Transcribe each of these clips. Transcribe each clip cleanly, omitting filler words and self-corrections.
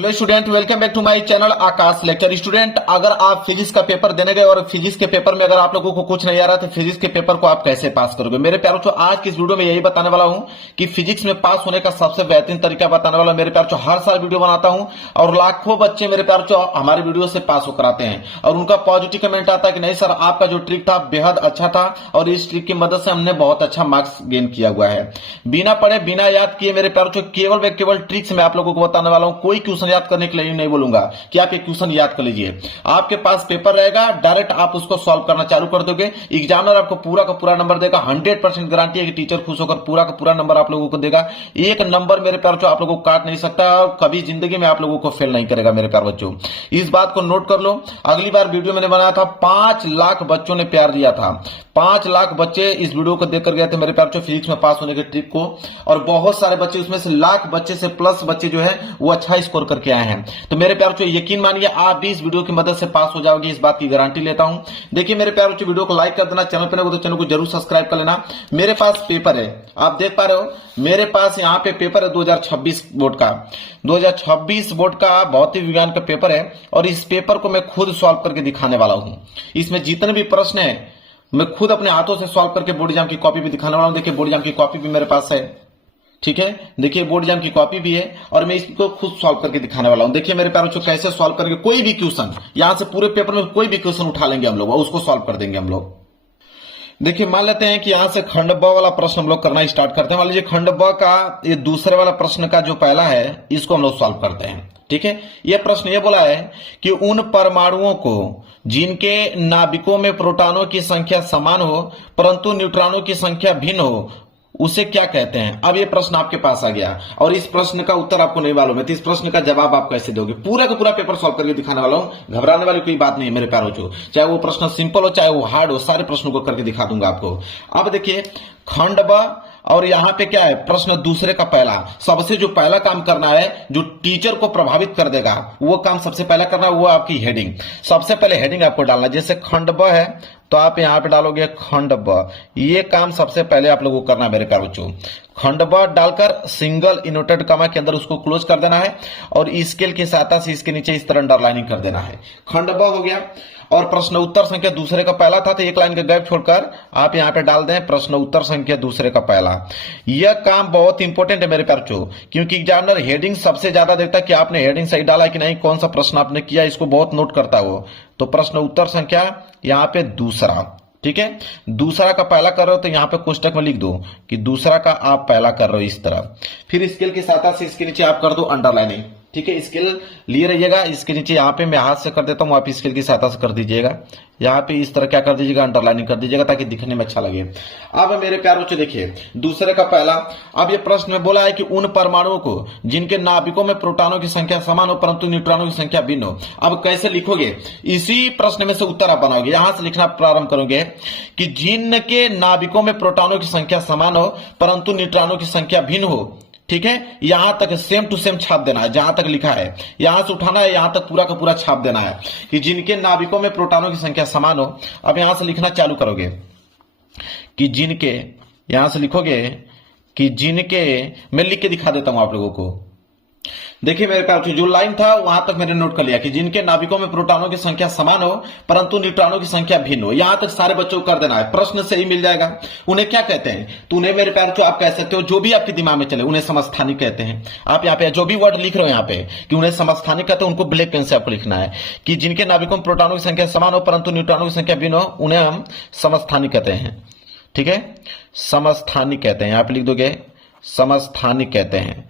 Hello student, welcome back to my channel Aakash lecture. Student, अगर आप physics का paper देने गए और फिजिक्स के पेपर में अगर आप लोगों को कुछ नहीं आ रहा तो फिजिक्स के पेपर को आप कैसे पास करोगे। मेरे प्यारों तो आज की इस वीडियो में यही बताने वाला हूं कि फिजिक्स में पास होने का सबसे बेहतरीन तरीका बताने वाला। मेरे प्यारों हर साल वीडियो बनाता हूं और लाखों बच्चे मेरे प्यारों हमारी वीडियो से पास होकर आते हैं और उनका पॉजिटिव कमेंट आता है कि नहीं सर, आपका जो ट्रिक था बेहद अच्छा था और इस ट्रिक की मदद से हमने बहुत अच्छा मार्क्स गेन किया हुआ है। बिना पढ़े बिना याद किए मेरे प्यारों केवल ट्रिक्स में आप लोगों को बताने वाला हूं। कोई क्वेश्चन याद करने के लिए नहीं बोलूंगा कि आप एक क्वेश्चन याद कर लीजिए। आपके पास पेपर रहेगा, डायरेक्ट आप उसको सॉल्व करना चालू कर दोगे। एग्जामिनर आपको पूरा का पूरा नंबर देगा। 100% गारंटी है कि टीचर खुश होकर पूरा का पूरा नंबर आप लोगों को देगा। एक नंबर मेरे प्यार बच्चों आप लोगों को काट नहीं सकता और कभी जिंदगी में आप लोगों को फेल नहीं करेगा मेरे प्यार बच्चों। इस बात को नोट कर लो। अगली बार वीडियो मैंने बनाया था 5 लाख बच्चों ने प्यार दिया था। 5 लाख बच्चे इस वीडियो को देखकर गए थे मेरे प्यार बच्चों फिजिक्स में पास होने के ट्रिक को, और बहुत सारे बच्चे उसमें से लाख बच्चे से प्लस बच्चे जो है वो अच्छा स्कोर करके आए हैं। तो मेरे प्यार बच्चों यकीन मानिए आप भी इस वीडियो की मदद से पास हो जाओगे, इस बात की गारंटी लेता हूं। देखिए मेरे प्यार बच्चों, वीडियो को लाइक कर देना, चैनल पर नहीं हो तो चैनल को जरूर सब्सक्राइब कर लेना। मेरे पास पेपर है, आप देख पा रहे हो मेरे पास यहाँ पे पेपर है 2026 बोर्ड का। 2026 बोर्ड का भौतिक विज्ञान का पेपर है और इस पेपर को मैं खुद सॉल्व करके दिखाने वाला हूं। इसमें जितने भी प्रश्न है मैं खुद अपने हाथों से सॉल्व करके बोर्ड एग्जाम की कॉपी भी दिखाने वाला हूं। देखिए बोर्ड एग्जाम की कॉपी भी मेरे पास है, ठीक है। देखिए बोर्ड एग्जाम की कॉपी भी है और मैं इसको खुद सॉल्व करके दिखाने वाला हूं। देखिए मेरे प्यारे बच्चों कैसे सॉल्व करके कोई भी क्वेश्चन यहां से पूरे पेपर में कोई भी क्वेश्चन उठा लेंगे हम लोग और उसको सॉल्व कर देंगे हम लोग। देखिए मान लेते हैं कि यहां से खंड ब वाला प्रश्न हम लोग करना स्टार्ट करते हैं। मान लीजिए खंड ब का ये दूसरे वाला प्रश्न का जो पहला है इसको हम लोग सॉल्व करते हैं, ठीक है। यह प्रश्न ये बोला है कि उन परमाणुओं को जिनके नाभिकों में प्रोटॉनों की संख्या समान हो परंतु न्यूट्रॉनों की संख्या भिन्न हो उसे क्या कहते हैं। अब ये प्रश्न आपके पास आ गया और इस प्रश्न का उत्तर आपको नहीं मालूम है तो इस प्रश्न का जवाब आप कैसे दोगे। पूरा का पूरा पेपर सॉल्व करके दिखाने वाला हूं, घबराने वाली कोई बात नहीं है मेरे प्यारों को। चाहे वो प्रश्न सिंपल हो चाहे वो हार्ड हो, सारे प्रश्नों को करके दिखा दूंगा आपको। अब देखिए खंड ब और यहां पे क्या है प्रश्न दूसरे का पहला। सबसे जो पहला काम करना है जो टीचर को प्रभावित कर देगा वो काम सबसे पहला करना है, वो आपकी हेडिंग। सबसे पहले हेडिंग आपको डालना है। जैसे खंड ब है तो आप यहां पे डालोगे खंड ब। ये काम सबसे पहले आप लोगों को करना है मेरे प्यारे बच्चों। खंड ब डालकर सिंगल इनवर्टेड कॉमा के अंदर उसको क्लोज कर देना है और स्केल की सहायता से इसके नीचे इस तरह अंडरलाइनिंग कर देना है। खंड ब हो गया और प्रश्न उत्तर संख्या दूसरे का पहला था तो एक लाइन का गैप छोड़कर आप यहां पे डाल दें प्रश्न उत्तर संख्या दूसरे का पहला। यह काम बहुत इंपॉर्टेंट है मेरे प्यारे बच्चों क्योंकि एग्जामिनर हेडिंग सबसे ज्यादा देखता है कि आपने हेडिंग सही डाला है कि नहीं, कौन सा प्रश्न आपने किया, इसको बहुत नोट करता है वो। तो प्रश्न उत्तर संख्या यहां पे दूसरा, ठीक है। दूसरा का पहला कर रहे हो तो यहां पे कोष्टक में लिख दो कि दूसरा का आप पहला कर रहे हो इस तरह। फिर स्केल की सहायता से इसके नीचे आप कर दो अंडरलाइनिंग, ठीक है। स्केल लिए रहिएगा, इसके नीचे यहाँ पे मैं हाथ से कर देता हूँ, आप स्केल की सहायता से कर दीजिएगा। यहाँ पे इस तरह क्या कर दीजिएगा अंडरलाइनिंग कर दीजिएगा ताकि दिखने में अच्छा लगे। अब मेरे प्यारे बच्चों देखिए दूसरे का पहला। अब ये प्रश्न में बोला है कि उन परमाणुओं को जिनके नाभिकों में प्रोटॉनों की संख्या समान हो परंतु न्यूट्रॉनों की संख्या भिन्न हो। अब कैसे लिखोगे, इसी प्रश्न में से उत्तर आप बनाओगे। यहां से लिखना प्रारंभ करोगे कि जिनके नाभिकों में प्रोटॉनों की संख्या समान हो परंतु न्यूट्रॉनों की संख्या भिन्न हो, ठीक है। यहां तक सेम टू सेम छाप देना है, जहां तक लिखा है यहां से उठाना है, यहां तक पूरा का पूरा छाप देना है कि जिनके नाभिकों में प्रोटॉनों की संख्या समान हो। अब यहां से लिखना चालू करोगे कि जिनके, यहां से लिखोगे कि जिनके, मैं लिख के दिखा देता हूं आप लोगों को। देखिए मेरे प्यारे जो लाइन था वहां तक मैंने नोट कर लिया कि जिनके नाभिकों में प्रोटॉनों की संख्या समान हो परंतु न्यूट्रॉनों की संख्या भिन्न हो। यहां तक सारे बच्चों को कर देना है, प्रश्न से ही मिल जाएगा। उन्हें क्या कहते हैं तो उन्हें मेरे प्यारे आप कह सकते हो जो भी आपके दिमाग में चले, उन्हें समस्थानिक कहते हैं। आप यहाँ पे जो भी वर्ड लिख रहे हो यहाँ पे कि उन्हें समस्थानिक कहते हैं, उनको ब्लैक पेन से आपको लिखना है कि जिनके नाभिकों में प्रोटॉनों की संख्या समान हो परंतु न्यूट्रॉनों की संख्या भिन्न हो उन्हें हम समस्थानिक कहते हैं, ठीक है। समस्थानिक कहते हैं, यहां पे लिख दोगे समस्थानिक कहते हैं।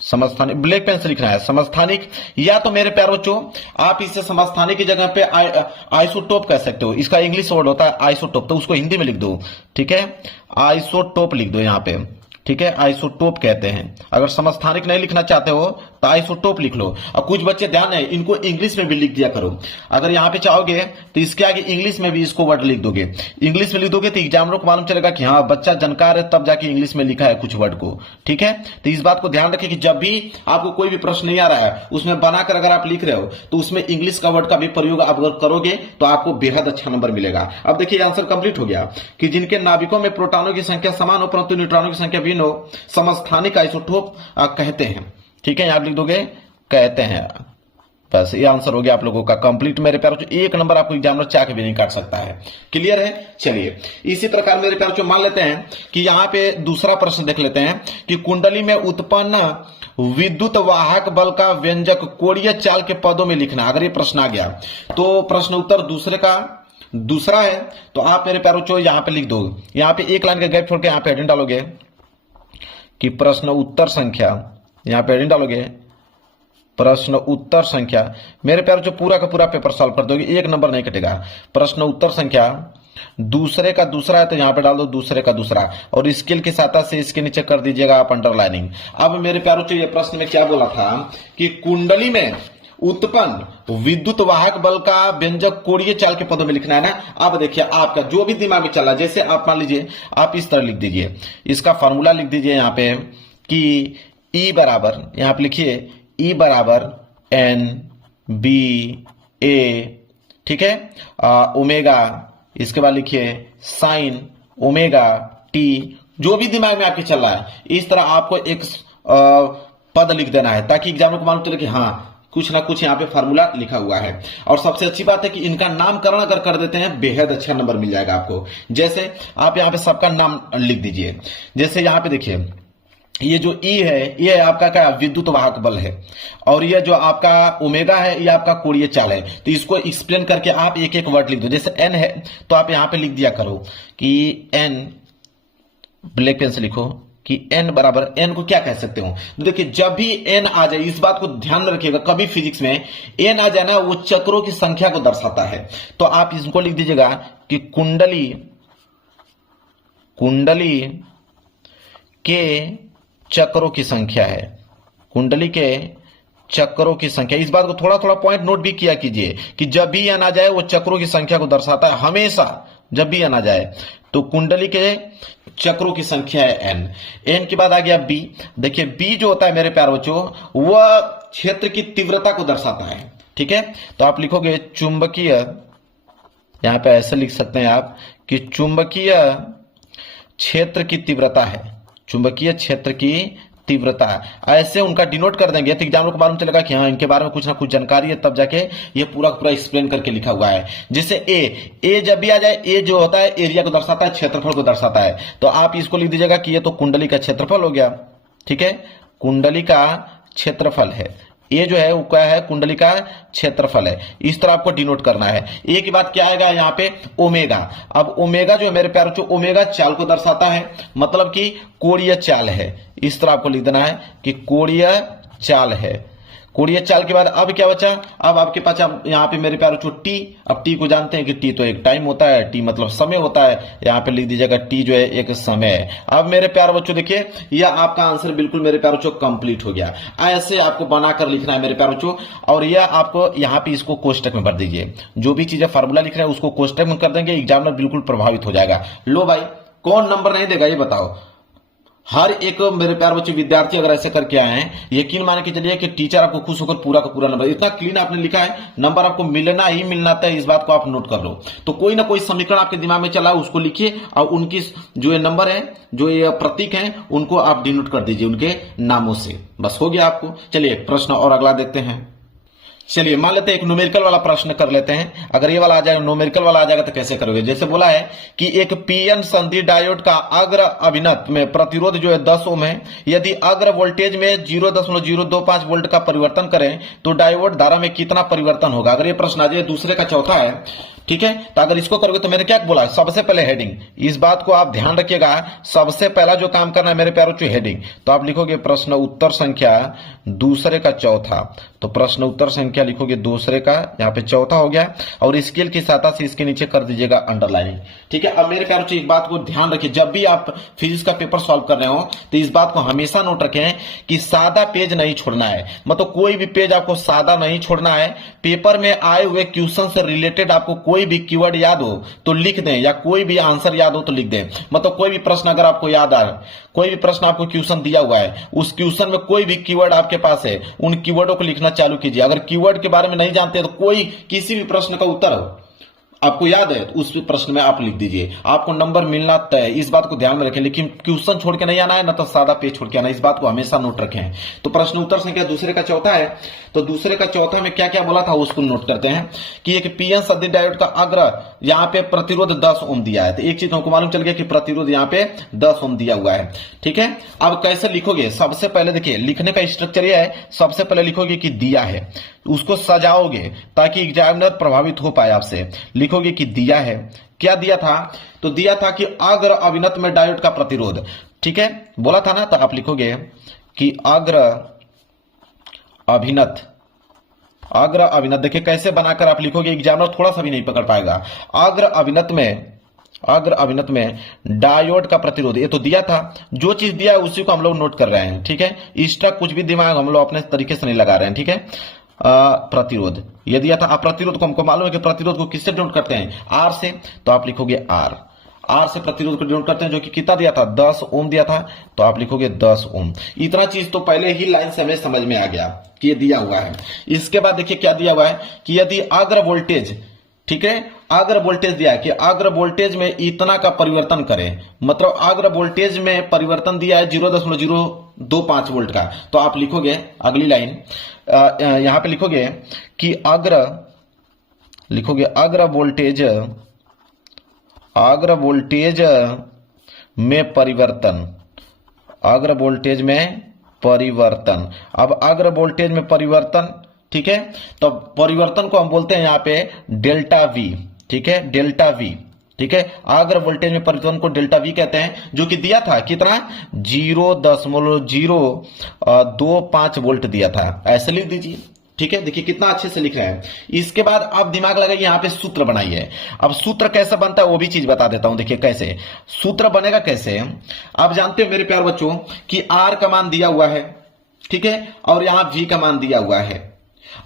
समस्थानिक ब्लैक पेन से लिखना है समस्थानिक, या तो मेरे प्यारे बच्चों आप इसे समस्थानिक की जगह पे आइसोटोप कह सकते हो। इसका इंग्लिश वर्ड होता है आइसोटोप, तो उसको हिंदी में लिख दो, ठीक है। आइसोटोप लिख दो यहां पे, ठीक है। आइसोटोप कहते हैं। अगर समस्थानिक नहीं लिखना चाहते हो तो आइसोटोप लिख लो। और कुछ बच्चे ध्यान है इनको इंग्लिश में भी लिख दिया करो। अगर यहां पे चाहोगे तो इसके आगे इंग्लिश में भी इसको वर्ड लिख दोगे। इंग्लिश में लिख दोगे तो एग्जामिनर को मालूम चलेगा कि हाँ बच्चा जानकार है, तब जाके इंग्लिश में लिखा है कुछ वर्ड को, ठीक है। तो इस बात को ध्यान रखें कि जब भी आपको कोई भी प्रश्न नहीं आ रहा है उसमें बनाकर अगर आप लिख रहे हो तो उसमें इंग्लिश का वर्ड का भी प्रयोग आप अगर करोगे तो आपको बेहद अच्छा नंबर मिलेगा। अब देखिए आंसर कंप्लीट हो गया कि जिनके नाभिकों में प्रोटॉनों की संख्या समान हो परंतु न्यूट्रॉनों की संख्या भिन्न हो समस्थानिक आइसोटोप कहते हैं, ठीक है। यहां लिख दोगे कहते हैं? बस ये आंसर हो गया आप लोगों का कंप्लीट मेरे प्यारों। एक नंबर आपको एग्जामिनर चाह के भी नहीं काट सकता है। क्लियर है? चलिए इसी प्रकार मेरे प्यारों मान लेते हैं कि यहाँ पे दूसरा प्रश्न देख लेते हैं कि कुंडली में उत्पन्न विद्युत वाहक बल का व्यंजक कोणीय चाल के पदों में लिखना। अगर ये प्रश्न आ गया तो प्रश्न उत्तर दूसरा है, तो आप मेरे प्यारों यहाँ पे लिख दो। यहाँ पे एक लाइन का गैप छोड़ के यहाँ पे हेडिंग डालोगे कि प्रश्न उत्तर संख्या, यहाँ पे हेडिंग डालोगे प्रश्न उत्तर संख्या। मेरे प्यारों पूरा का पूरा पेपर सॉल्व कर दोगे, एक नंबर नहीं कटेगा। प्रश्न उत्तर संख्या दूसरे का दूसरा है तो यहां पे डाल दो दूसरे का दूसरा, और स्केल की सहायता से इसके नीचे कर दीजिएगा आप अंडरलाइनिंग। अब मेरे प्यारों ये प्रश्न में क्या बोला था कि कुंडली में उत्पन्न विद्युत वाहक बल का व्यंजक कोणीय चाल के पदों में लिखना है ना। अब देखिए आपका जो भी दिमाग में चला, जैसे आप मान लीजिए आप इस तरह लिख दीजिए, इसका फॉर्मूला लिख दीजिए यहाँ पे कि E बराबर, यहाँ पे लिखिए E बराबर एन बी ए, ठीक है, ओमेगा, इसके बाद लिखिए साइन ओमेगा टी। जो भी दिमाग में आपके चल रहा है इस तरह आपको एक पद लिख देना है ताकि एग्जाम को मालूम चले कि हाँ कुछ ना कुछ यहाँ पे फार्मूला लिखा हुआ है। और सबसे अच्छी बात है कि इनका नामकरण अगर कर देते हैं बेहद अच्छा नंबर मिल जाएगा आपको। जैसे आप यहाँ पे सबका नाम लिख दीजिए। जैसे यहाँ पे देखिए ये जो ई है ये आपका क्या विद्युत वाहक बल है, और ये जो आपका ओमेगा है ये आपका कोणीय चाल है। तो इसको एक्सप्लेन करके आप एक एक वर्ड लिख दो। जैसे एन है तो आप यहां पे लिख दिया करो कि एन, ब्लैक पेन से लिखो कि एन बराबर, एन को क्या कह सकते हो? तो देखिए जब भी एन आ जाए, इस बात को ध्यान में रखिएगा, कभी फिजिक्स में एन आ जाए ना वो चक्रों की संख्या को दर्शाता है। तो आप इसको लिख दीजिएगा कि कुंडली के चक्रों की संख्या है, कुंडली के चक्रों की संख्या। इस बात को थोड़ा थोड़ा पॉइंट नोट भी किया कीजिए कि जब भी एन आ जाए वो चक्रों की संख्या को दर्शाता है हमेशा। जब भी एन आ जाए तो कुंडली के चक्रों की संख्या है एन। एन के बाद आ गया बी। देखिए बी जो होता है मेरे प्यारे बच्चों वह क्षेत्र की तीव्रता को दर्शाता है, ठीक है। तो आप लिखोगे चुंबकीय, यहां पे ऐसे लिख सकते हैं आप कि चुंबकीय क्षेत्र की तीव्रता है, चुंबकीय क्षेत्र की तीव्रता, ऐसे उनका डिनोट कर देंगे तो एग्जाम को मालूम चलेगा कि हाँ इनके बारे में कुछ ना कुछ जानकारी है, तब जाके ये पूरा पूरा एक्सप्लेन करके लिखा हुआ है। जैसे ए जब भी आ जाए, ए जो होता है एरिया को दर्शाता है, क्षेत्रफल को दर्शाता है। तो आप इसको लिख दीजिएगा कि ये तो कुंडली का क्षेत्रफल हो गया, ठीक है, कुंडली का क्षेत्रफल है। ये जो है वो क्या है, कुंडली का क्षेत्रफल है। इस तरह आपको डिनोट करना है। ए के बाद क्या आएगा यहाँ पे ओमेगा। अब ओमेगा जो है मेरे प्यारे बच्चों ओमेगा चाल को दर्शाता है, मतलब कि कोणीय चाल है। इस तरह आपको लिख देना है कि कोणीय चाल है। कोणीय चाल के बाद अब क्या बचा, अब आपके पास यहाँ पे मेरे प्यारे बच्चों टी। अब टी को जानते हैं कि टी तो एक टाइम होता है, टी मतलब समय होता है। यहाँ पे लिख दीजिएगा टी जो है एक समय है। अब मेरे प्यारे बच्चों देखिए यह आपका आंसर बिल्कुल मेरे प्यारे बच्चों कंप्लीट हो गया। ऐसे आपको बनाकर लिखना है मेरे प्यारे बच्चों, और यह आपको यहाँ पे इसको कोष्टक में भर दीजिए। जो भी चीजें फार्मूला लिख रहे हैं उसको कोष्टक में कर देंगे, एग्जामिनर बिल्कुल प्रभावित हो जाएगा। लो भाई कौन नंबर नहीं देगा ये बताओ? हर एक मेरे प्यारे बच्चे विद्यार्थी अगर ऐसे करके आए हैं, यकीन माने के चलिए कि टीचर आपको खुश होकर पूरा का पूरा नंबर, इतना क्लीन आपने लिखा है, नंबर आपको मिलना ही मिलना था। इस बात को आप नोट कर लो। तो कोई ना कोई समीकरण आपके दिमाग में चला उसको लिखिए, और उनकी जो ये नंबर है, जो ये प्रतीक हैं, उनको आप डिनोट कर दीजिए उनके नामों से। बस हो गया आपको। चलिए प्रश्न और अगला देखते हैं। चलिए मान लेते हैं एक न्यूमेरिकल वाला प्रश्न कर लेते हैं। अगर ये वाला आ जाएगा, न्यूमेरिकल वाला आ जाएगा तो कैसे करोगे? जैसे बोला है कि एक पीएन संधि डायोड का अग्र अभिनत में प्रतिरोध जो है 10 ओम है। यदि अग्र वोल्टेज में 0.025 वोल्ट का परिवर्तन करें तो डायोड धारा में कितना परिवर्तन होगा? अगर ये प्रश्न आ जाए, दूसरे का चौथा है, ठीक है। तो अगर इसको करोगे तो मैंने क्या बोला, सबसे पहले हेडिंग, इस बात को आप ध्यान रखिएगा, सबसे पहला जो काम करना है मेरे प्यारों को हेडिंग। तो आप लिखोगे प्रश्न उत्तर संख्या दूसरे का चौथा। तो प्रश्न उत्तर संख्या लिखोगे दूसरे का, यहाँ पे चौथा हो गया, और स्केल की सहायता से इसके नीचे कर दीजिएगा अंडरलाइनिंग, ठीक है। अब मेरे प्यारों को एक बात को ध्यान रखिए, जब भी आप फिजिक्स का पेपर सॉल्व कर रहे हो तो इस बात को हमेशा नोट रखें कि सादा पेज नहीं छोड़ना है। मतलब कोई भी पेज आपको सादा नहीं छोड़ना है। पेपर में आए हुए क्वेश्चन से रिलेटेड आपको कोई भी कीवर्ड याद हो तो लिख दें, या कोई भी आंसर याद हो तो लिख दें। मतलब कोई भी प्रश्न अगर आपको याद आ, कोई भी प्रश्न आपको क्वेश्चन दिया हुआ है, उस क्वेश्चन में कोई भी कीवर्ड आपके पास है, उन कीवर्डों को लिखना चालू कीजिए। अगर कीवर्ड के बारे में नहीं जानते तो कोई किसी भी प्रश्न का उत्तर हो, आपको याद है तो उस प्रश्न में आप लिख दीजिए, आपको नंबर मिलना तय है, इस बात को ध्यान में रखें। लेकिन क्वेश्चन छोड़ के नहीं आना है, ना तो सादा पेज छोड़ के आना है, इस बात को हमेशा नोट रखें। तो प्रश्न उत्तर संख्या दूसरे का चौथा है, तो दूसरे का चौथा में क्या क्या बोला था उसको नोट करते हैं कि एक पीएन सदी डायोड का अग्र यहाँ पे प्रतिरोध 10 ओम दिया है। तो एक चीज हमको मालूम चल गया कि प्रतिरोध यहाँ पे 10 ओम दिया हुआ है, ठीक है। अब कैसे लिखोगे, सबसे पहले देखिए लिखने का स्ट्रक्चर यह है, सबसे पहले लिखोगे कि दिया है, उसको सजाओगे ताकि एग्जामिनर प्रभावित हो पाए आपसे। लिखोगे कि दिया है, क्या दिया था, तो दिया था कि अग्र अभिनत में डायोड का प्रतिरोध, ठीक है, बोला था ना। तो आप लिखोगे कि अग्र अभिनत, अग्र अभिनत देखिए कैसे बनाकर आप लिखोगे, एग्जामिनर थोड़ा सा भी नहीं पकड़ पाएगा। अग्र अभिनत में डायोड का प्रतिरोध, ये तो दिया था, जो चीज दिया है उसी को हम लोग नोट कर रहे हैं, ठीक है। इसका कुछ भी दिमाग हम लोग अपने तरीके से नहीं लगा रहे हैं, ठीक है। प्रतिरोध ये दिया था, प्रतिरोध को हमको मालूम है कि प्रतिरोध को किससे डिनोट करते हैं, आर से। तो आप लिखोगे आर, आर से प्रतिरोध को डिनोट करते हैं, जो कि कितना दिया था, 10 ओम दिया था। तो आप लिखोगे 10 ओम। इतना चीज तो पहले ही लाइन से हमें समझ में आ गया कि ये दिया हुआ है। इसके बाद देखिए क्या दिया हुआ है कि यदि अग्र वोल्टेज, ठीक है, अग्र वोल्टेज दिया है कि अग्र वोल्टेज में इतना का परिवर्तन करें, मतलब अग्र वोल्टेज में परिवर्तन दिया है 0.025 वोल्ट का। तो आप लिखोगे अगली लाइन, यहां पे लिखोगे कि अग्र वोल्टेज में परिवर्तन, अग्र वोल्टेज में परिवर्तन। अब अग्र वोल्टेज में परिवर्तन, ठीक है, तो परिवर्तन को हम बोलते हैं यहां पे डेल्टा वी, ठीक है, डेल्टा वी, ठीक है। अग्र वोल्टेज में परिवर्तन को डेल्टा वी कहते हैं, जो कि दिया था कितना, 0.025 वोल्ट दिया था, ऐसे लिख दीजिए, ठीक है। देखिए कितना अच्छे से लिख रहे हैं। इसके बाद आप दिमाग लगाइए, यहां पे सूत्र बनाइए। अब सूत्र कैसे बनता है वो भी चीज बता देता हूं। देखिए कैसे सूत्र बनेगा, कैसे आप जानते हो मेरे प्यारे बच्चों कि आर का मान दिया हुआ है, ठीक है, और यहां वी का मान दिया हुआ है,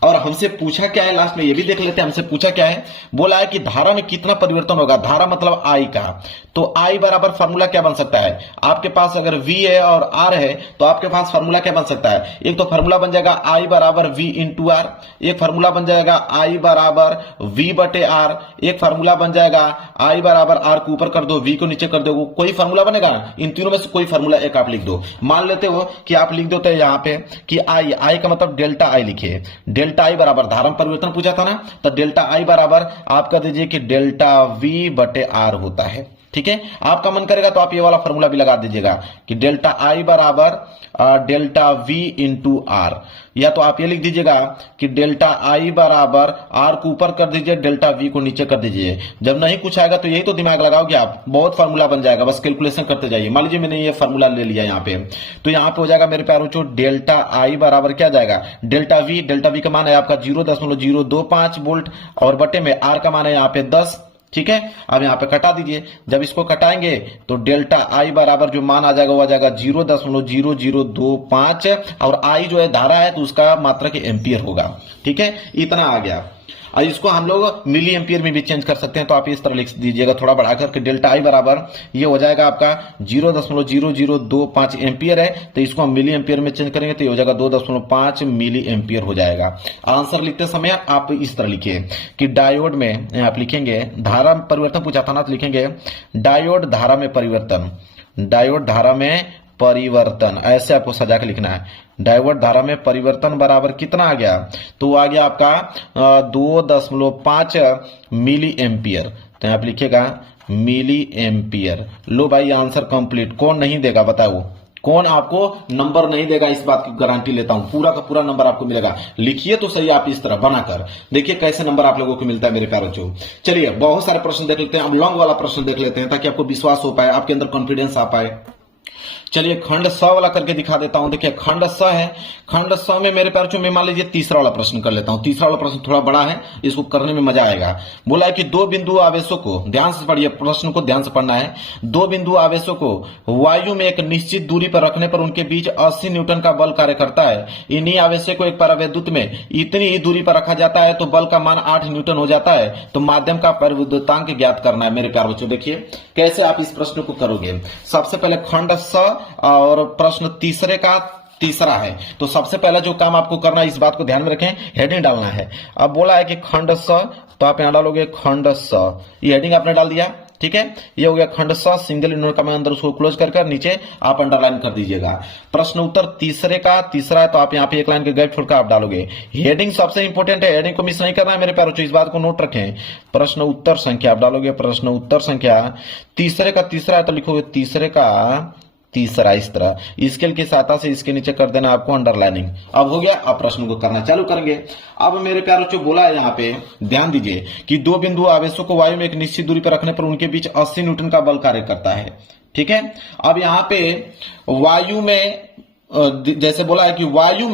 और हमसे पूछा क्या है, लास्ट में ये भी देख लेते हैं, हमसे पूछा क्या है, बोला है कि धारा में कितना परिवर्तन होगा, धारा मतलब आई का। तो आई बराबर फार्मूला क्या बन सकता है, आपके पास अगर वी है और आर है तो आपके पास फार्मूला क्या बन सकता है, एक तो फार्मूला बन जाएगा आई बराबर वी इंटू आर, एक फार्मूला बन जाएगा आई बराबर वी बटे आर, एक फार्मूला बन जाएगा आई बराबर आर को ऊपर कर दो, वी को नीचे कर दो, कोई फार्मूला बनेगा। इन तीनों में से कोई फार्मूला एक आप लिख दो। मान लेते हो कि आप लिख दो यहां पे कि आई का मतलब डेल्टा आई लिखिए, डेल्टा आई बराबर धारा में परिवर्तन पूछा था ना, तो डेल्टा आई बराबर आप कह दीजिए कि डेल्टा वी बटे आर होता है, ठीक है। आपका मन करेगा तो आप ये वाला फॉर्मूला भी लगा दीजिएगा कि डेल्टा आई बराबर डेल्टा वी इंटू आर, या तो आप ये लिख दीजिएगा कि डेल्टा आई बराबर आर को ऊपर कर दीजिए, डेल्टा वी को नीचे कर दीजिए। जब नहीं कुछ आएगा तो यही तो दिमाग लगाओगे आप, बहुत फार्मूला बन जाएगा, बस कैलकुलेशन करते जाइए। मान लीजिए मैंने ये फार्मूला ले लिया यहाँ पे, तो यहाँ पे हो जाएगा मेरे प्यारे बच्चों डेल्टा आई बराबर क्या जाएगा, डेल्टा वी का मान है आपका 0.025 वोल्ट, और बटे में आर का मान है यहाँ पे 10, ठीक है। अब यहां पे कटा दीजिए, जब इसको कटाएंगे तो डेल्टा आई बराबर जो मान आ जाएगा वो आ जाएगा 0.0025, और आई जो है धारा है तो उसका मात्रक एम्पियर होगा, ठीक है। इतना आ गया। और इसको हम लोग मिली एम्पियर में भी चेंज कर सकते हैं, तो आप इस तरह लिख दीजिएगा थोड़ा बढ़ाकर के डेल्टा आई बराबर ये हो जाएगा आपका 0.0025 एम्पियर है, तो इसको हम मिली एम्पियर में चेंज करेंगे तो ये हो जाएगा 2.5 मिली एम्पियर हो जाएगा। आंसर लिखते समय आप इस तरह लिखिए कि डायोड में आप लिखेंगे धारा में परिवर्तन पूछा था ना, तो लिखेंगे डायोड धारा में परिवर्तन, डायोड धारा में परिवर्तन, ऐसे आपको सजा के लिखना है। डायोड धारा में परिवर्तन बराबर कितना आ गया, तो आ गया आपका 2.5 मिली एम्पियर, तो आप लिखिएगा मिली एम्पियर। लो भाई आंसर कंप्लीट। कौन नहीं देगा बताओ, कौन आपको नंबर नहीं देगा, इस बात की गारंटी लेता हूं, पूरा का पूरा नंबर आपको मिलेगा। लिखिए तो सही आप इस तरह बनाकर, देखिए कैसे नंबर आप लोगों को मिलता है मेरे प्यारे बच्चों। चलिए बहुत सारे प्रश्न देख लेते हैं, अब लॉन्ग वाला प्रश्न देख लेते हैं ताकि आपको विश्वास हो पाए, आपके अंदर कॉन्फिडेंस आ पाए। चलिए खंड 100 वाला करके दिखा देता हूं। देखिए खंड 100 है, खंड 100 में मेरे प्यारे बच्चों में मान लीजिए तीसरा वाला प्रश्न कर लेता हूं। तीसरा वाला प्रश्न थोड़ा बड़ा है, इसको करने में मजा आएगा। बोला है कि दो बिंदु आवेशों को, ध्यान से पढ़िए, प्रश्न को ध्यान से पढ़ना है। दो बिंदु आवेशों को वायु में एक निश्चित दूरी पर रखने पर उनके बीच 80 न्यूटन का बल कार्य करता है। इन्हीं आवेशों को एक परावैद्युत में इतनी ही दूरी पर रखा जाता है तो बल का मान 8 न्यूटन हो जाता है। तो माध्यम का परिविद्युतांक ज्ञात करना है मेरे प्यारे बच्चों। देखिए कैसे आप इस प्रश्न को करोगे। सबसे पहले खंड 100 और प्रश्न तीसरे का तीसरा है। तो सबसे पहला जो काम आपको करना है, इस बात को ध्यान में रखें, हेडिंग डालना है। अब बोला है कि खंड स, तो आप यहां डालोगे खंड स, ये हेडिंग आपने डाल दिया, ठीक है। ये हो गया खंड स, सिंगल इनवर्ट कॉमा अंदर उसको क्लोज कर नीचे आप अंडरलाइन कर दीजिएगा। प्रश्न उत्तर तीसरे का तीसरा है, तो आप यहाँ पे एक लाइन के गैप छोड़कर आप डालोगे। हेडिंग सबसे इंपॉर्टेंट है, हेडिंग को मिस नहीं करना है मेरे प्यारों, इस बात को नोट रखें। प्रश्न उत्तर संख्या आप डालोगे, प्रश्न उत्तर संख्या तीसरे का तीसरा है, तो लिखोगे तीसरे का तीसरा, इस तरह स्केल की सहायता से इसके नीचे कर देना आपको अंडरलाइनिंग। अब हो गया, अब प्रश्न को करना चालू करेंगे। अब मेरे प्यारों जो बोला है यहाँ पे ध्यान दीजिए कि दो बिंदु आवेशों को वायु में एक निश्चित दूरी पर रखने पर उनके बीच 80 न्यूटन का बल कार्य करता है, ठीक है। अब यहाँ पे वायु में जैसे बोला है कि वायु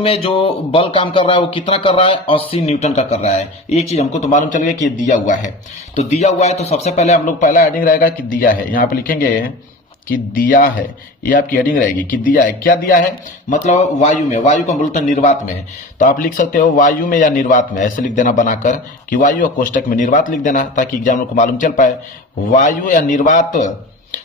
में जो बल काम कर रहा है वो कितना कर रहा है, 80 न्यूटन का कर रहा है। एक चीज हमको तो मालूम चल गया कि दिया हुआ है, तो दिया हुआ है तो सबसे पहले हम लोग पहला हेडिंग रहेगा कि दिया है, यहां पे लिखेंगे कि दिया है, ये आपकी हेडिंग रहेगी कि दिया है। क्या दिया है, मतलब वायु में, वायु को बोलते हैं निर्वात में, तो आप लिख सकते हो वायु में या निर्वात में, ऐसे लिख देना बनाकर कि वायु और कोष्टक में निर्वात लिख देना, ताकि एग्जाम को मालूम चल पाए। वायु या निर्वात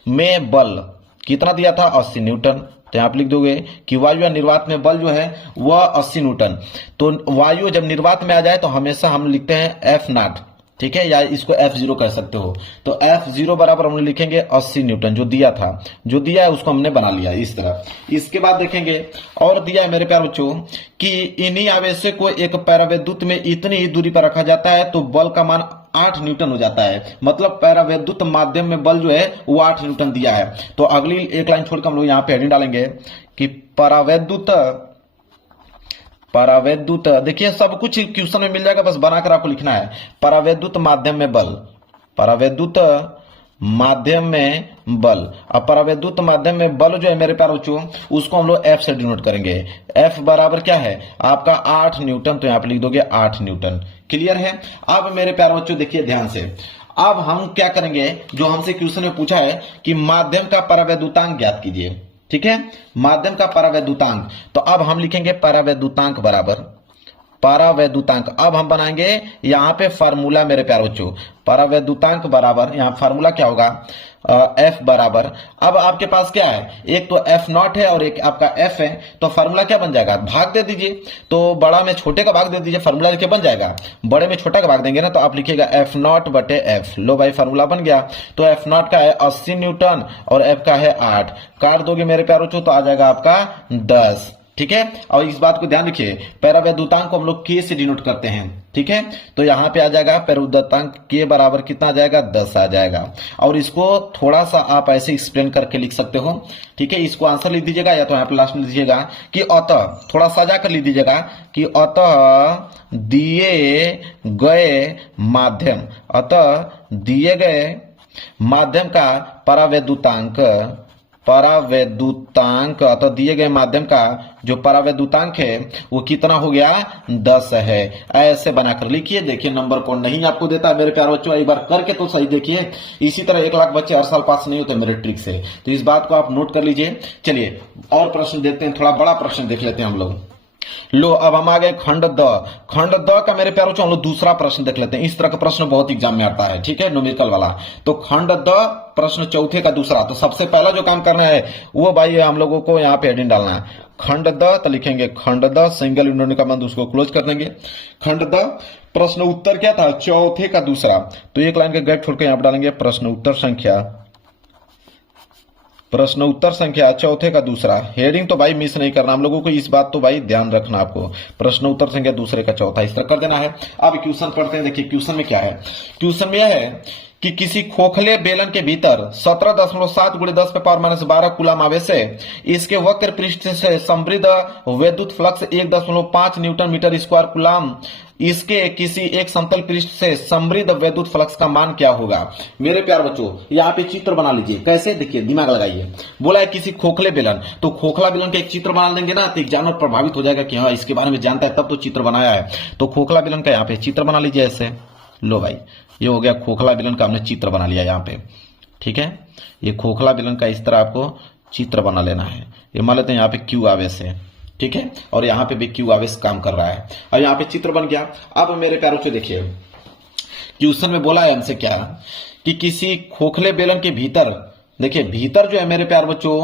में बल कितना दिया था, 80 न्यूटन, तो यहां आप लिख दोगे कि वायु या निर्वात में बल जो है वह 80 न्यूटन। तो वायु जब निर्वात में आ जाए तो हमेशा हम लिखते हैं F0, ठीक है, या इसको F0 कह सकते हो। तो F0 बराबर हम लिखेंगे 80 न्यूटन, जो दिया था, जो दिया है उसको हमने बना लिया इस तरह। इसके बाद देखेंगे और दिया है मेरे प्यारे बच्चों कि इन्हीं आवेशों को एक पैराविद्युत में इतनी ही दूरी पर रखा जाता है तो बल का मान 8 न्यूटन हो जाता है। मतलब पैराविद्युत माध्यम में बल जो है वो 8 न्यूटन दिया है। तो अगली एक लाइन छोड़कर हम लोग यहाँ पे हेडिंग डालेंगे कि परावैद्युत, देखिए सब कुछ क्वेश्चन में मिल जाएगा, बस बनाकर आपको लिखना है। परावैद्युत माध्यम में बल, परावैद्युत माध्यम में बल। अब परावैद्युत माध्यम में बल जो है मेरे प्यारे बच्चों उसको हम लोग F से डिनोट करेंगे। F बराबर क्या है आपका 8 न्यूटन, तो यहां पे लिख दोगे 8 न्यूटन। क्लियर है। अब मेरे प्यारे बच्चों देखिए ध्यान से, अब हम क्या करेंगे, जो हमसे क्वेश्चन में पूछा है कि माध्यम का परावैद्युतांक ज्ञात कीजिए, ठीक है, माध्यम का परावैद्युतांक। तो अब हम लिखेंगे परावैद्युतांक बराबर परावैद्युतांक। अब हम बनाएंगे यहां पे फार्मूला मेरे प्यारे बच्चों, परावैद्युतांक बराबर यहां फार्मूला क्या होगा, F बराबर, अब आपके पास क्या है, एक तो F0 है और एक आपका F है, तो फार्मूला क्या बन जाएगा, भाग दे दीजिए। तो बड़ा में छोटे का भाग दे दीजिए, फार्मूला लिखे बन जाएगा। बड़े में छोटा का भाग देंगे ना, तो आप लिखिएगा F0 बटे F। लो भाई फार्मूला बन गया। तो F0 का है 80 न्यूटन और F का है 8, काट दोगे मेरे प्यारों तो आ जाएगा आपका 10, ठीक है। और इस बात को ध्यान रखिए, पैरावैद्युतांक को हम लोग K से डिनोट करते हैं, ठीक है। तो यहां पे आ जाएगा पैरावैद्युतांक K बराबर कितना आ जाएगा, 10 आ जाएगा। और इसको थोड़ा सा आप ऐसे एक्सप्लेन करके लिख सकते हो, ठीक है। इसको आंसर लिख दीजिएगा या तो यहां पे लास्ट में दीजिएगा कि अतः, थोड़ा सजा कर लिख दीजिएगा कि अतः दिए गए माध्यम का परावैद्युतांक अतः दिए गए माध्यम का जो परावैद्युतांक है वो कितना हो गया, 10 है। ऐसे बनाकर लिखिए। देखिए नंबर कौन नहीं आपको देता है मेरे प्यारे बच्चों, एक बार करके तो सही देखिए। इसी तरह 1 लाख बच्चे हर साल पास नहीं होते मेरे ट्रिक से, तो इस बात को आप नोट कर लीजिए। चलिए और प्रश्न देखते हैं, थोड़ा बड़ा प्रश्न देख लेते हैं हम लोग। लो अब हम आ गए खंड द का मेरे प्यारों हम लोग दूसरा प्रश्न देख लेते हैं। इस तरह का प्रश्न बहुत एग्जाम में आता है, ठीक है, न्यूमेरिकल वाला। तो खंड द प्रश्न चौथे का दूसरा। तो सबसे पहला जो काम करना है वो भाई हम लोगों को यहाँ पे हेडिंग डालना है खंड द, तो लिखेंगे खंड द, सिंगल विंडो का बंद उसको क्लोज कर देंगे। खंड द प्रश्न उत्तर क्या था, चौथे का दूसरा। तो एक लाइन का गैप छोड़कर यहाँ पे डालेंगे प्रश्न उत्तर संख्या चौथे का दूसरा। हेडिंग तो भाई मिस नहीं करना हम लोगों को, इस बात तो भाई ध्यान रखना आपको। प्रश्न उत्तर संख्या दूसरे का चौथा, इस तरह कर देना है। अब क्वेश्चन पढ़ते हैं। देखिए क्वेश्चन में क्या है, क्वेश्चन में यह है कि किसी खोखले बेलन के भीतर 17.7 × 10⁻12 कूलम आवेश है। इसके वक्र पृष्ठ से समृद्ध विद्युत flux 1.5 newton metre square coulomb. इसके किसी एक समतल पृष्ठ से समृद्ध विद्युत फ्लक्स का मान क्या होगा। मेरे प्यार बच्चों यहाँ पे चित्र बना लीजिए। कैसे, देखिए दिमाग लगाइए। बोला है किसी खोखले बेलन, तो खोखला बेलन का एक चित्र बना देंगे ना, तो एग्जामिनर प्रभावित हो जाएगा कि हाँ इसके बारे में जानता है तब तो चित्र बनाया है। तो खोखला बेलन का यहाँ पे चित्र बना लीजिए ऐसे। लो भाई ये हो गया खोखला बेलन का, हमने चित्र बना लिया यहाँ पे, ठीक है। ये खोखला बेलन का इस तरह आपको चित्र बना लेना है। ये मान लेते हैं यहाँ पे क्यू आवेश है, ठीक है, और यहाँ पे भी क्यू आवेश काम कर रहा है और यहाँ पे चित्र बन गया। अब मेरे प्यारों से देखिए क्वेश्चन में बोला है हमसे क्या कि किसी खोखले बेलन के भीतर, देखिए भीतर जो है मेरे प्यार बच्चों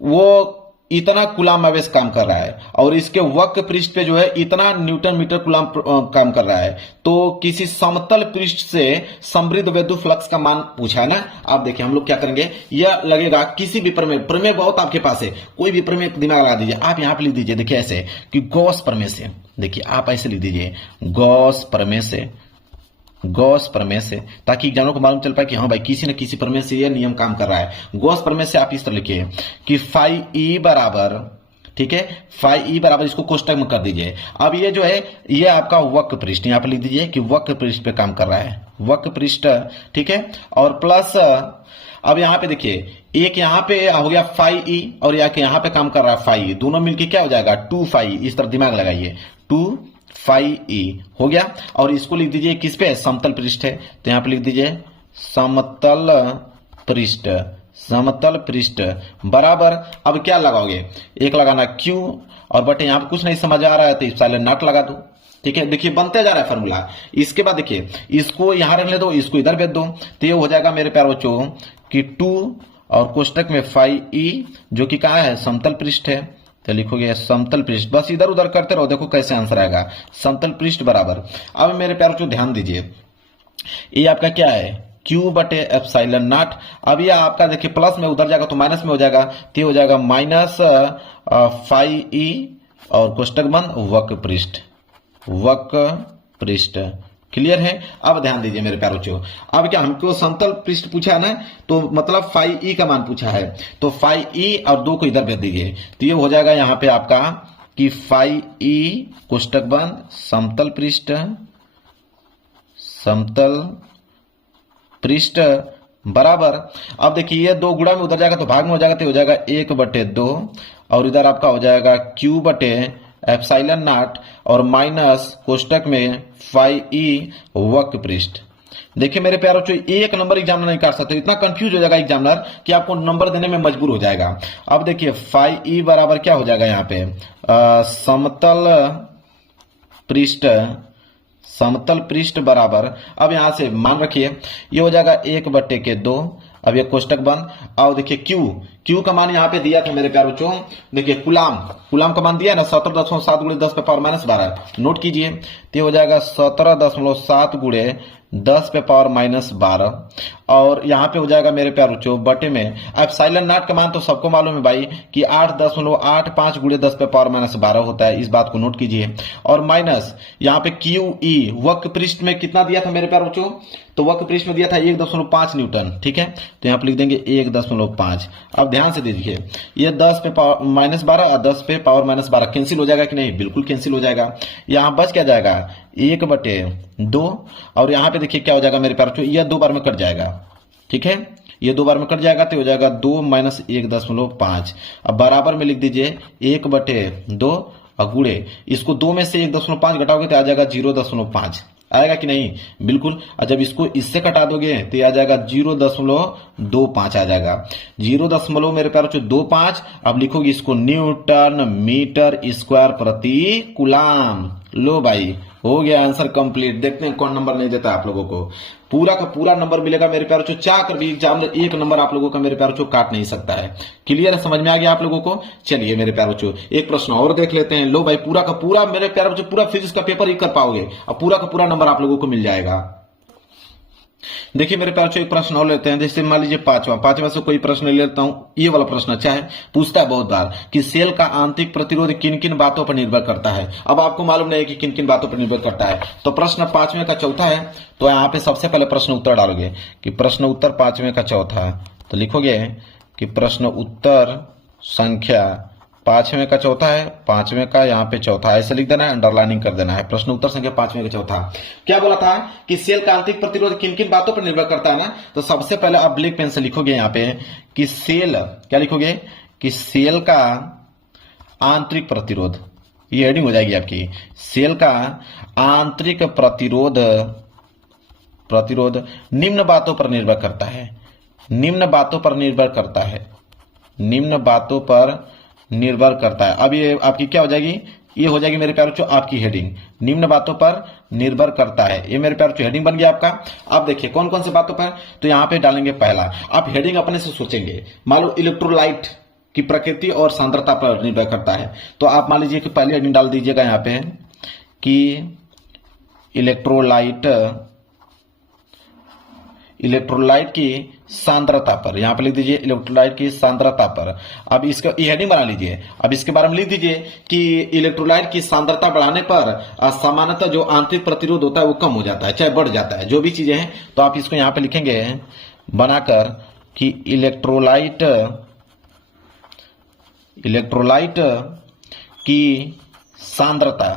वो इतना कूलाम आवेश काम कर रहा है और इसके वक्र पृष्ठ पे जो है इतना न्यूटन मीटर कूलाम काम कर रहा है। तो किसी समतल पृष्ठ से समृद्ध विद्युत फ्लक्स का मान पूछा है ना। आप देखिए हम लोग क्या करेंगे, यह लगेगा किसी भी प्रमेय, प्रमेय बहुत आपके पास है, कोई भी प्रमेय दिमाग लगा दीजिए। आप यहां पर लिख दीजिए, देखिए ऐसे कि गॉस प्रमेय से, देखिए आप ऐसे लिख दीजिए गॉस प्रमेय से, गॉस प्रमेय से, ताकि एग्जामिनर को मालूम चल पाए कि हाँ भाई किसी न किसी प्रमेय से यह नियम काम कर रहा है। गॉस प्रमेय से आप इस तरह लिखिए कि फाई ई बराबर, ठीक है, फाई ई बराबर, इसको कोष्टक में कर दीजिए। अब ये जो है ये आपका वक्र पृष्ठ, यहां पर लिख दीजिए कि वक्र पृष्ठ पे काम कर रहा है, वक्र पृष्ठ, ठीक है, और प्लस अब यहां पे देखिए एक यहां पे हो गया फाई ई और यहां पे काम कर रहा है फाई ई, दोनों मिलके क्या हो जाएगा 2 फाई, इस तरह दिमाग लगाइए 2 फाई ई हो गया। और इसको लिख दीजिए किस पे, समतल पृष्ठ है, तो यहां पे लिख दीजिए समतल पृष्ठ, समतल पृष्ठ बराबर, अब क्या लगाओगे, एक लगाना Q और बटे यहां पे कुछ नहीं समझ आ रहा है तो इप्सिलॉन नॉट लगा दो, ठीक है। देखिए बनते जा रहा है फॉर्मूला। इसके बाद देखिए इसको यहां रखने दो, इसको इधर भेज दो, तो ये हो जाएगा मेरे प्यारे बच्चों कि 2 और कोष्टक में फाई ई जो कि कहां है, समतल पृष्ठ है, तो लिखोगे समतल पृष्ठ, बस इधर उधर करते रहो, देखो कैसे आंसर आएगा, समतल पृष्ठ बराबर। अब मेरे प्यारे बच्चों ध्यान दीजिए, ये आपका क्या है Q बटे एप्सिलॉन नॉट। अब ये आपका देखिए प्लस में उधर जाएगा तो माइनस में हो जाएगा, तो हो जाएगा माइनस फाई ई और कोष्टक बंद वक्र पृष्ठ, वक्र पृष्ठ, क्लियर है। अब ध्यान दीजिए मेरे प्यारे बच्चों, अब क्या हमको समतल पृष्ठ पूछा है ना, तो मतलब फाई ई का मान पूछा है, तो फाई ई और 2 को इधर भेज दीजिए, तो ये हो जाएगा यहां पे आपका कि फाई ई कोष्टक बंद समतल पृष्ठ, समतल पृष्ठ बराबर। अब देखिए ये 2 गुणा में उधर जाएगा तो भाग में हो जाएगा, तो हो जाएगा 1/2 और इधर आपका हो जाएगा Q बटे एप्सिलॉन नॉट और माइनस कोष्टक में फाई ई वक्र पृष्ठ। देखिए मेरे प्यारे बच्चों एक नंबर एग्जामिनर नहीं काट सकते, इतना कंफ्यूज हो जाएगा एग्जामिनर कि आपको नंबर देने में मजबूर हो जाएगा। अब देखिए फाई ई बराबर क्या हो जाएगा यहाँ पे समतल पृष्ठ, समतल पृष्ठ बराबर, अब यहां से मान रखिए ये हो जाएगा 1/2, अब ये कोष्टक बंद। और देखिए Q का मान यहाँ पे दिया था मेरे प्यारे बच्चों, देखिए कुलाम का मान दिया ना 17.7 गुणे 10 पे पावर माइनस 12, नोट कीजिए, तो हो जाएगा 17.7 गुणे 10 पे पावर माइनस 12 और यहाँ पे हो जाएगा मेरे प्यारे बच्चों बटे में एप्सिलॉन नॉट का मान तो सबको मालूम है भाई कि 8.85 गुणे 10 पे पावर माइनस 12 होता है, इस बात को नोट कीजिए। और माइनस यहाँ पे QE वक्र पृष्ठ में कितना दिया था मेरे प्यारे बच्चों, तो वक्र पृष्ठ में दिया था 1.5 न्यूटन, ठीक है, तो यहाँ पे लिख देंगे 1.5। अब ध्यान से देखिए ये 10 पे पावर माइनस 12 और 10 पे पावर माइनस 12 कैंसिल हो जाएगा कि नहीं, बिल्कुल कैंसिल हो जाएगा। यहाँ बच क्या जाएगा 1/2 और यहाँ पे देखिए क्या हो जाएगा मेरे प्यारे बच्चों, यह 2 बार में कट जाएगा, ठीक है, ये 2 बार में कट जाएगा तो हो जाएगा 2 माइनस 1.5। अब बराबर में लिख दीजिए 1/2 और गुणे इसको 2 में से 1.5 घटाओगे तो आ जाएगा 0.5, आएगा कि नहीं, बिल्कुल। और जब इसको इससे कटा दोगे तो ये आ जाएगा 0.25 आ जाएगा, 0 मेरे प्यारे बच्चों 25। अब लिखोगे इसको न्यूटन मीटर स्क्वायर प्रति कूलाम। लो भाई हो गया आंसर कंप्लीट। देखते हैं कौन नंबर नहीं देता आप लोगों को, पूरा का पूरा नंबर मिलेगा मेरे प्यारे बच्चों, चाह कर भी एग्जाम में 1 नंबर आप लोगों का मेरे प्यारे बच्चों काट नहीं सकता है। क्लियर है, समझ में आ गया आप लोगों को। चलिए मेरे प्यारे बच्चों एक प्रश्न और देख लेते हैं। लो भाई पूरा का पूरा मेरे प्यारे बच्चों पूरा फिजिक्स का पेपर ही कर पाओगे और पूरा का पूरा नंबर आप लोगों को मिल जाएगा। देखिए मेरे प्यारे बच्चों एक प्रश्न और लेते हैं, जैसे मान लीजिए पांचवा से कोई प्रश्न ले लेता हूं। ये वाला प्रश्न अच्छा है, पूछता है बहुत बार कि सेल का आंतरिक प्रतिरोध किन किन बातों पर निर्भर करता है। अब आपको मालूम नहीं है कि किन किन बातों पर निर्भर करता है, तो प्रश्न 5वें का चौथा है, तो यहाँ पे सबसे पहले प्रश्न उत्तर डालोगे कि प्रश्न उत्तर 5वें का चौथा है, तो लिखोगे कि प्रश्न उत्तर संख्या 5वें का चौथा है, 5वें का यहाँ पे चौथा, ऐसे लिख देना है, अंडरलाइनिंग कर देना है। प्रश्न उत्तर संख्या 5वें का चौथा क्या बोला था कि सेल का आंतरिक प्रतिरोध किन किन बातों पर निर्भर करता है ना, तो सबसे पहले आप ब्लैक पेन से लिखोगे यहाँ पे कि सेल, क्या लिखोगे कि सेल का आंतरिक प्रतिरोध, ये हेडिंग हो जाएगी आपकी, सेल का आंतरिक प्रतिरोध निम्न बातों पर निर्भर करता है, निम्न बातों पर निर्भर करता है, निम्न बातों पर निर्भर करता है। अब ये आपकी क्या हो जाएगी, ये हो जाएगी मेरे प्यारे बच्चों आपकी हेडिंग, निम्न बातों पर निर्भर करता है। ये मेरे प्यारे बच्चों हेडिंग बन गया आपका। अब देखिए कौन कौन सी बातों पर, तो यहाँ पे डालेंगे पहला, आप हेडिंग अपने से सोचेंगे, मान लो इलेक्ट्रोलाइट, की प्रकृति और सांद्रता पर निर्भर करता है। तो आप मान लीजिए कि पहले हेडिंग डाल दीजिएगा यहाँ पे कि इलेक्ट्रोलाइट की सांद्रता पर, यहां पर लिख दीजिए इलेक्ट्रोलाइट की सांद्रता पर। अब इसका ये हेडिंग बना लीजिए। अब इसके बारे में लिख दीजिए कि इलेक्ट्रोलाइट की सांद्रता बढ़ाने पर सामान्यतः जो आंतरिक प्रतिरोध होता है वो कम हो जाता है, चाहे बढ़ जाता है, जो भी चीजें हैं। तो आप इसको यहां पे लिखेंगे बनाकर कि इलेक्ट्रोलाइट की सांद्रता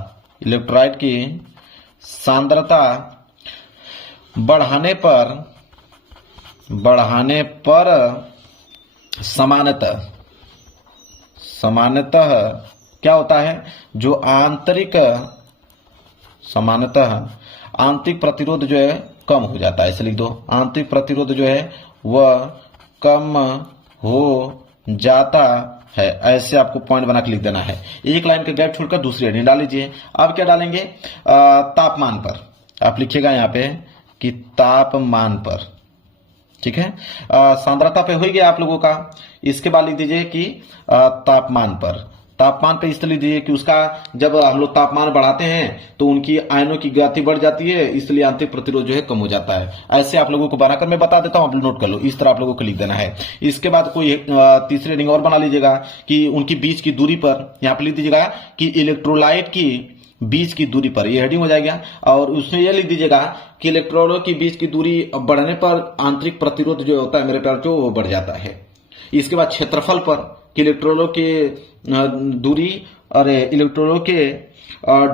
बढ़ाने पर सामान्यतः क्या होता है, जो आंतरिक प्रतिरोध जो है कम हो जाता है। ऐसे लिख दो, आंतरिक प्रतिरोध जो है वह कम हो जाता है। ऐसे आपको पॉइंट बना के लिख देना है। एक लाइन का गैप छोड़कर दूसरी हेडिंग डाल लीजिए। अब क्या डालेंगे, तापमान पर। आप लिखिएगा यहाँ पे कि तापमान पर, ठीक है। सांद्रता पे हो गया आप लोगों का। इसके बाद लिख दीजिए कि तापमान पर इसलिए लिख दीजिए कि उसका जब हम लोग तापमान बढ़ाते हैं तो उनकी आयनों की गति बढ़ जाती है, इसलिए आंतरिक प्रतिरोध जो है कम हो जाता है। ऐसे आप लोगों को बनाकर मैं बता देता हूं, आप नोट कर लो। इस तरह आप लोगों को लिख देना है। इसके बाद कोई तीसरी हेडिंग और बना लीजिएगा कि उनकी बीच की दूरी पर, यहां पर लिख दीजिएगा कि इलेक्ट्रोलाइट की बीच की दूरी पर, ये हेडिंग हो जाएगा। और उसमें यह लिख दीजिएगा कि इलेक्ट्रोडों की बीच की दूरी बढ़ने पर आंतरिक प्रतिरोध जो होता है मेरे प्यार जो वो बढ़ जाता है। इसके बाद क्षेत्रफल पर कि इलेक्ट्रोडों के दूरी और इलेक्ट्रोडों के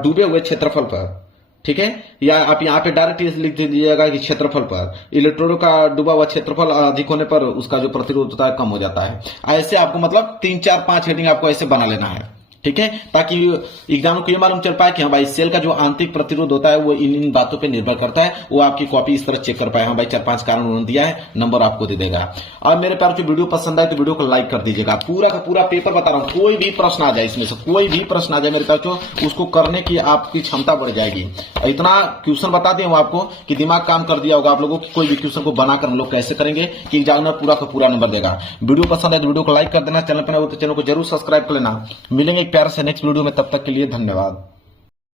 डूबे हुए क्षेत्रफल पर, ठीक है। या आप यहाँ पे डायरेक्ट लिख दीजिएगा कि क्षेत्रफल पर इलेक्ट्रोडों का डूबा हुआ क्षेत्रफल अधिक होने पर उसका जो प्रतिरोध होता है कम हो जाता है। ऐसे आपको मतलब 3, 4, 5 हेडिंग आपको ऐसे बना लेना है, ठीक है, ताकि एग्जाम को ये मालूम चल पाए कि हाँ भाई सेल का जो आंतरिक प्रतिरोध होता है वो इन बातों पे निर्भर करता है। वो आपकी कॉपी इस तरह चेक कर पाए, हाँ भाई 4-5 कारण उन्होंने दिया है, नंबर आपको दे देगा। अब मेरे प्यार जो वीडियो पसंद आए तो वीडियो को लाइक कर दीजिएगा। पूरा का पूरा पेपर बता रहा हूँ, कोई भी प्रश्न आ जाए, इसमें से कोई भी प्रश्न आ जाए मेरे प्यार उसको करने की आपकी क्षमता बढ़ जाएगी। इतना क्वेश्चन बता दिए आपको कि दिमाग काम कर दिया होगा आप लोगों की। कोई भी क्वेश्चन को बनाकर हम लोग कैसे करेंगे कि एग्जामिनर पूरा का पूरा नंबर देगा। वीडियो पसंद है तो वीडियो को लाइक कर देना, चैनल पर तो चैनल को जरूर सब्सक्राइब कर लेना। मिलेंगे एक प्यार से नेक्स्ट वीडियो में, तब तक के लिए धन्यवाद।